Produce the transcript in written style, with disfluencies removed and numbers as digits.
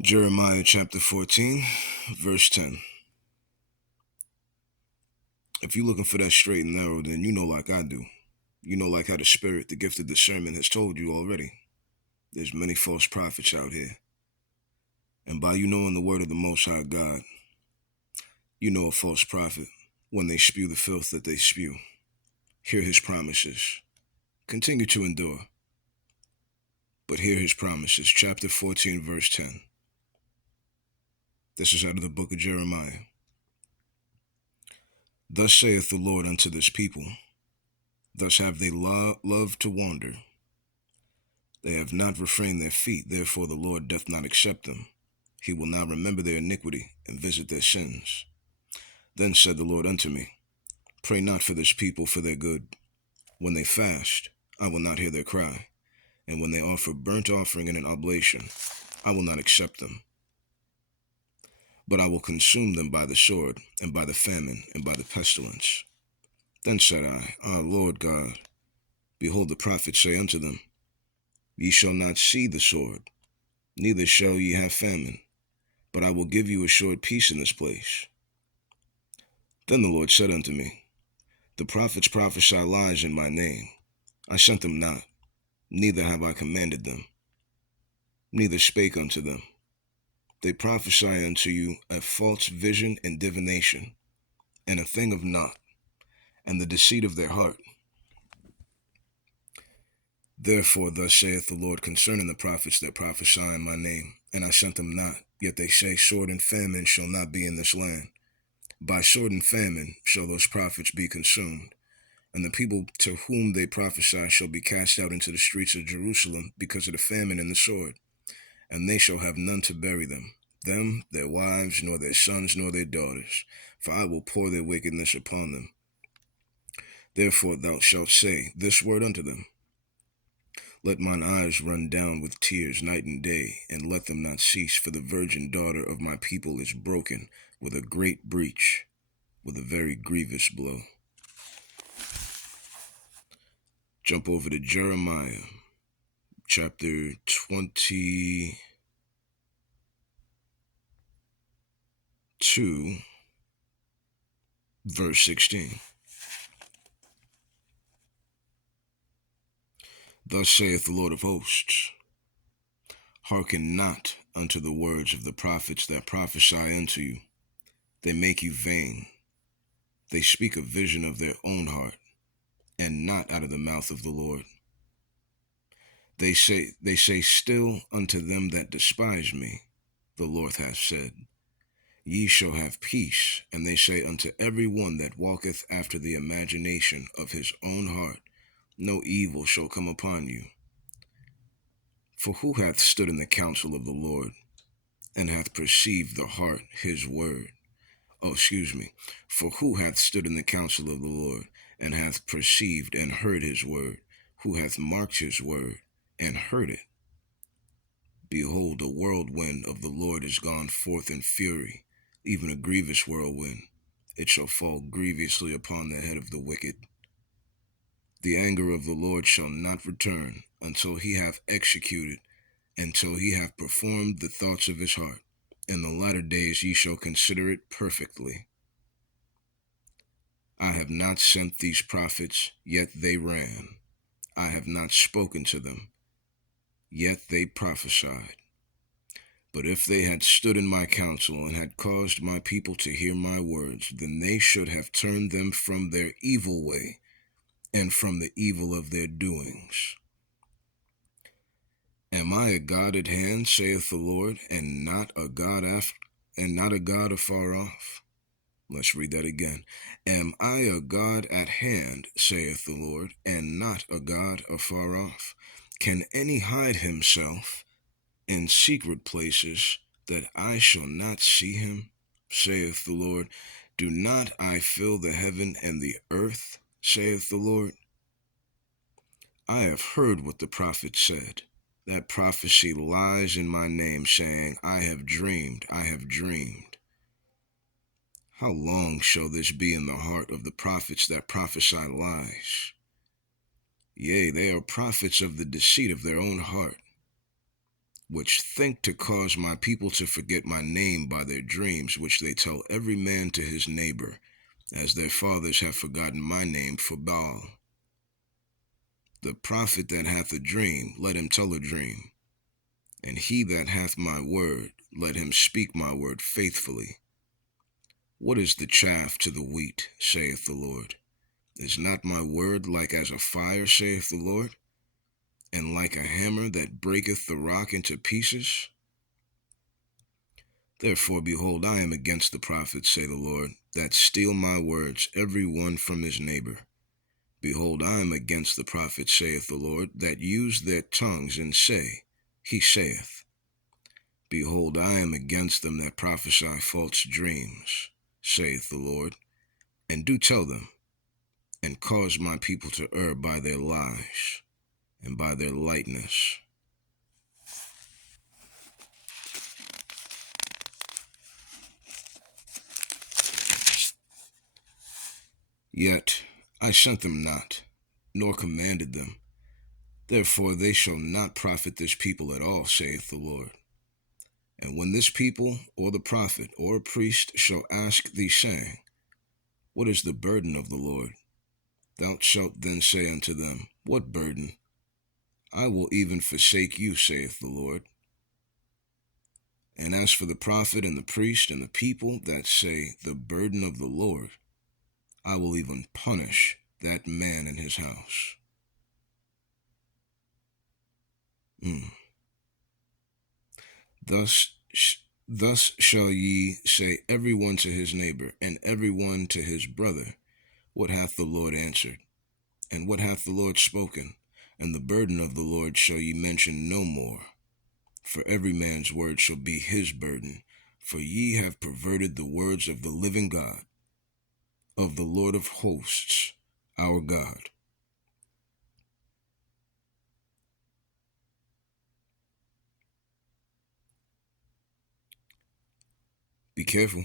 Jeremiah chapter 14, verse 10. If you're looking for that straight and narrow, then you know like I do. You know like how the Spirit, the gift of discernment, has told you already. There's many false prophets out here. And by you knowing the word of the Most High God, you know a false prophet when they spew the filth that they spew. Hear his promises. Continue to endure. But hear his promises. Chapter 14, verse 10. This is out of the book of Jeremiah. Thus saith the Lord unto this people, thus have they loved to wander. They have not refrained their feet, therefore the Lord doth not accept them. He will not remember their iniquity and visit their sins. Then said the Lord unto me, pray not for this people for their good. When they fast, I will not hear their cry. And when they offer burnt offering and an oblation, I will not accept them. But I will consume them by the sword, and by the famine, and by the pestilence. Then said I, Lord God, behold, the prophets say unto them, ye shall not see the sword, neither shall ye have famine, but I will give you a short peace in this place. Then the Lord said unto me, the prophets prophesy lies in my name. I sent them not, neither have I commanded them, neither spake unto them. They prophesy unto you a false vision and divination, and a thing of naught, and the deceit of their heart. Therefore thus saith the Lord concerning the prophets that prophesy in my name, and I sent them not, yet they say, sword and famine shall not be in this land. By sword and famine shall those prophets be consumed, and the people to whom they prophesy shall be cast out into the streets of Jerusalem because of the famine and the sword, and they shall have none to bury them, their wives, nor their sons, nor their daughters, for I will pour their wickedness upon them. Therefore thou shalt say this word unto them, let mine eyes run down with tears night and day, and let them not cease, for the virgin daughter of my people is broken with a great breach, with a very grievous blow. Jump over to Jeremiah, chapter 22, verse 16. Thus saith the Lord of hosts, hearken not unto the words of the prophets that prophesy unto you. They make you vain. They speak a vision of their own heart, and not out of the mouth of the Lord. They say still unto them that despise me, the Lord hath said, ye shall have peace. And they say unto every one that walketh after the imagination of his own heart, no evil shall come upon you. For who hath stood in the counsel of the Lord, and hath perceived the heart his word? For who hath stood in the counsel of the Lord, and hath perceived and heard his word? Who hath marked his word, and heard it? Behold, a whirlwind of the Lord is gone forth in fury, even a grievous whirlwind. It shall fall grievously upon the head of the wicked. The anger of the Lord shall not return until he have executed, until he have performed the thoughts of his heart. In the latter days ye shall consider it perfectly. I have not sent these prophets, yet they ran. I have not spoken to them, yet they prophesied. But if they had stood in my counsel and had caused my people to hear my words, then they should have turned them from their evil way and from the evil of their doings. Am I a God at hand, saith the Lord, and not a God afar off? Let's read that again. Am I a God at hand, saith the Lord, and not a God afar off? Can any hide himself in secret places, that I shall not see him, saith the Lord? Do not I fill the heaven and the earth, saith the Lord? I have heard what the prophet said. That prophecy lies in my name, saying, I have dreamed, I have dreamed. How long shall this be in the heart of the prophets that prophesy lies? Yea, they are prophets of the deceit of their own heart. which think to cause my people to forget my name by their dreams, which they tell every man to his neighbor, as their fathers have forgotten my name for Baal. The prophet that hath a dream, let him tell a dream. And he that hath my word, let him speak my word faithfully. What is the chaff to the wheat, saith the Lord? Is not my word like as a fire, saith the Lord, and like a hammer that breaketh the rock into pieces? Therefore, behold, I am against the prophets, say the Lord, that steal my words, every one from his neighbor. Behold, I am against the prophets, saith the Lord, that use their tongues and say, He saith. Behold, I am against them that prophesy false dreams, saith the Lord, and do tell them, and cause my people to err by their lies and by their lightness. Yet I sent them not, nor commanded them. Therefore they shall not profit this people at all, saith the Lord. And when this people, or the prophet, or a priest shall ask thee, saying, What is the burden of the Lord? Thou shalt then say unto them, What burden? I will even forsake you, saith the Lord. And as for the prophet and the priest and the people that say, The burden of the Lord, I will even punish that man in his house. Thus shall ye say every one to his neighbor, and every one to his brother, What hath the Lord answered? And what hath the Lord spoken? And the burden of the Lord shall ye mention no more. For every man's word shall be his burden. For ye have perverted the words of the living God, of the Lord of hosts, our God. Be careful.